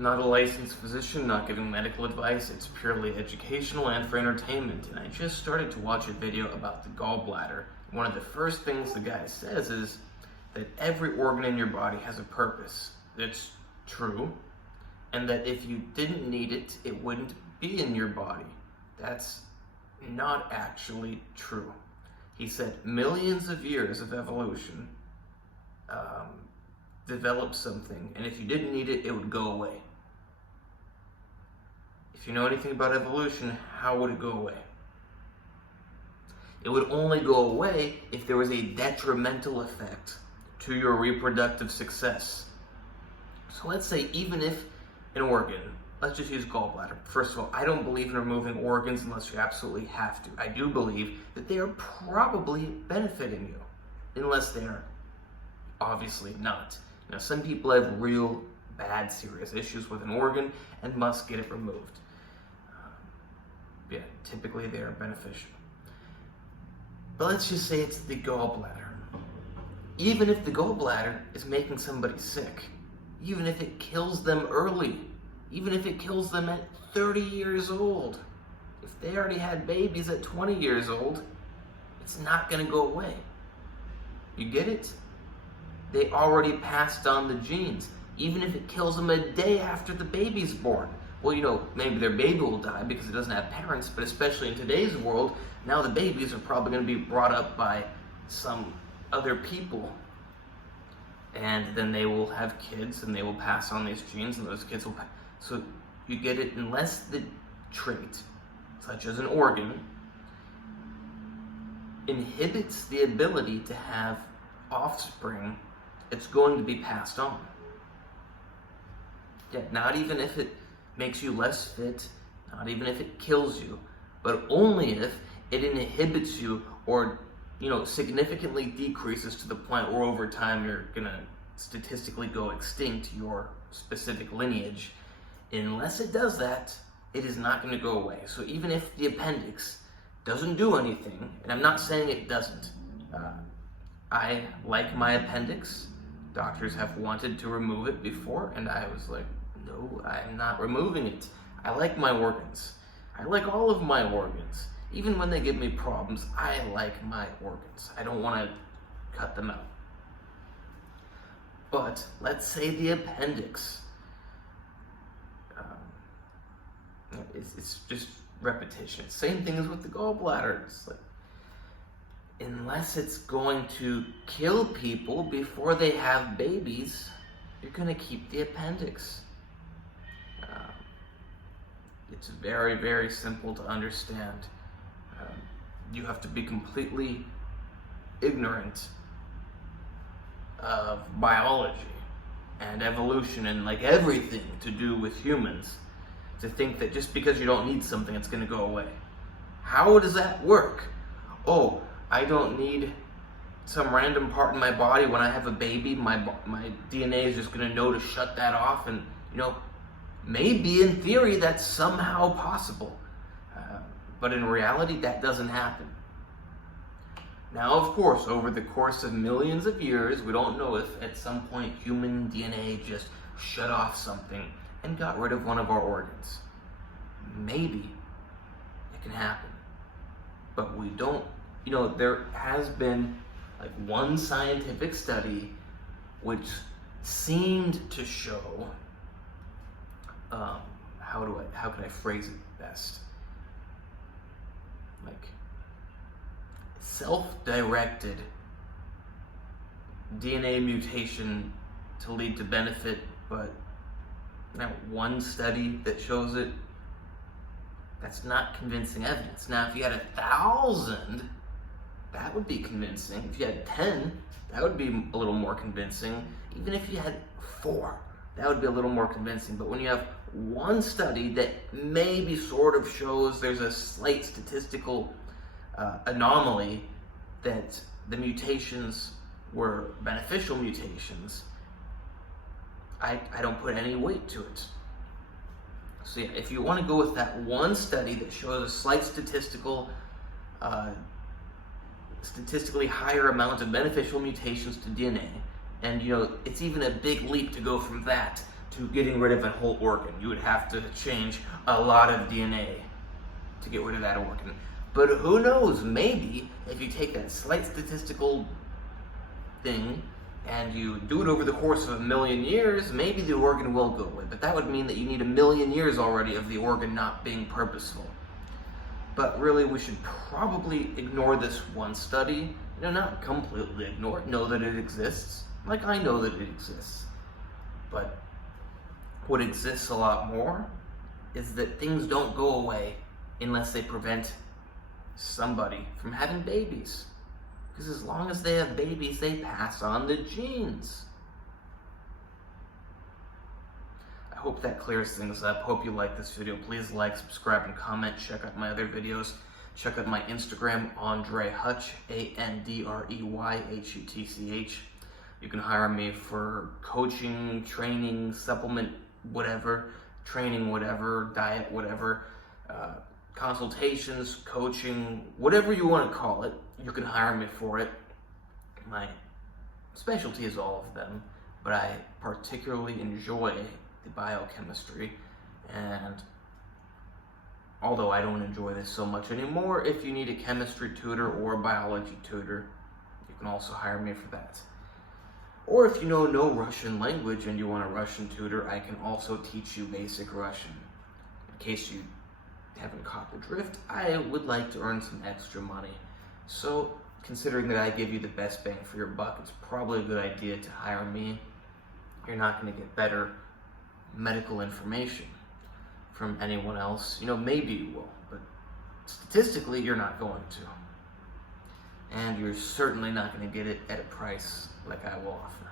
not a licensed physician, not giving medical advice. It's purely educational and for entertainment. And I just started to watch a video about the gallbladder. One of the first things the guy says is that every organ in your body has a purpose. It's true. And that if you didn't need it, it wouldn't be in your body. That's not actually true. He said millions of years of evolution developed something, and if you didn't need it, it would go away. If you know anything about evolution, how would it go away? It would only go away if there was a detrimental effect to your reproductive success. So let's say even if an organ, let's just use gallbladder. First of all, I don't believe in removing organs unless you absolutely have to. I do believe that they are probably benefiting you, unless they are obviously not. Now, some people have real bad, serious issues with an organ and must get it removed. Typically they are beneficial. But let's just say it's the gallbladder. Even if the gallbladder is making somebody sick, even if it kills them early, even if it kills them at 30 years old, if they already had babies at 20 years old, it's not going to go away. You get it? They already passed on the genes. Even if it kills them a day after the baby's born. Well, maybe their baby will die because it doesn't have parents, but especially in today's world, now the babies are probably going to be brought up by some other people. And then they will have kids and they will pass on these genes and those kids will pass. So you get it, unless the trait, such as an organ, inhibits the ability to have offspring, it's going to be passed on. Not even if it makes you less fit, not even if it kills you, but only if it inhibits you or, significantly decreases to the point where over time you're gonna statistically go extinct, your specific lineage. Unless it does that, it is not gonna go away. So even if the appendix doesn't do anything, and I'm not saying it doesn't, I like my appendix. Doctors have wanted to remove it before, and I was like, no, I'm not removing it. I like my organs. I like all of my organs. Even when they give me problems, I like my organs. I don't want to cut them out. But let's say the appendix, it's just repetition. Same thing as with the gallbladder. It's like, unless it's going to kill people before they have babies, you're going to keep the appendix. It's very, very simple to understand. You have to be completely ignorant of biology and evolution and everything to do with humans to think that just because you don't need something, it's going to go away. How does that work? Oh, I don't need some random part in my body when I have a baby. My DNA is just going to know to shut that off. And, maybe in theory that's somehow possible. But in reality, that doesn't happen. Now, of course, over the course of millions of years, we don't know if at some point human DNA just shut off something and got rid of one of our organs. Maybe it can happen. But we don't. There has been one scientific study which seemed to show, how can I phrase it best? Self-directed DNA mutation to lead to benefit, but one study that shows it, that's not convincing evidence. Now, if you had 1,000, that would be convincing. If you had 10, that would be a little more convincing. Even if you had 4, that would be a little more convincing. But when you have one study that maybe sort of shows there's a slight statistical anomaly that the mutations were beneficial mutations, I don't put any weight to it. So if you want to go with that one study that shows a slight statistically higher amount of beneficial mutations to DNA, and it's even a big leap to go from that to getting rid of a whole organ. You would have to change a lot of DNA to get rid of that organ. But who knows, maybe if you take that slight statistical thing and you do it over the course of 1,000,000 years, maybe the organ will go away. But that would mean that you need 1,000,000 years already of the organ not being purposeful. But really, we should probably ignore this one study. Not completely ignore it, know that it exists. Like I know that it exists. But what exists a lot more is that things don't go away unless they prevent somebody from having babies. Because as long as they have babies, they pass on the genes. I hope that clears things up. Hope you like this video. Please like, subscribe, and comment. Check out my other videos. Check out my Instagram, Andrey Hutch, AndreyHutch. You can hire me for coaching, training, supplement, whatever, training, whatever, diet, whatever, consultations, coaching, whatever you want to call it, you can hire me for it. My specialty is all of them, but I particularly enjoy the biochemistry, and although I don't enjoy this so much anymore, if you need a chemistry tutor or a biology tutor, you can also hire me for that. Or if you know no Russian language and you want a Russian tutor, I can also teach you basic Russian. In case you haven't caught the drift, I would like to earn some extra money. So, considering that I give you the best bang for your buck, it's probably a good idea to hire me. You're not going to get better medical information from anyone else. Maybe you will, but statistically, you're not going to. And you're certainly not going to get it at a price like I will offer.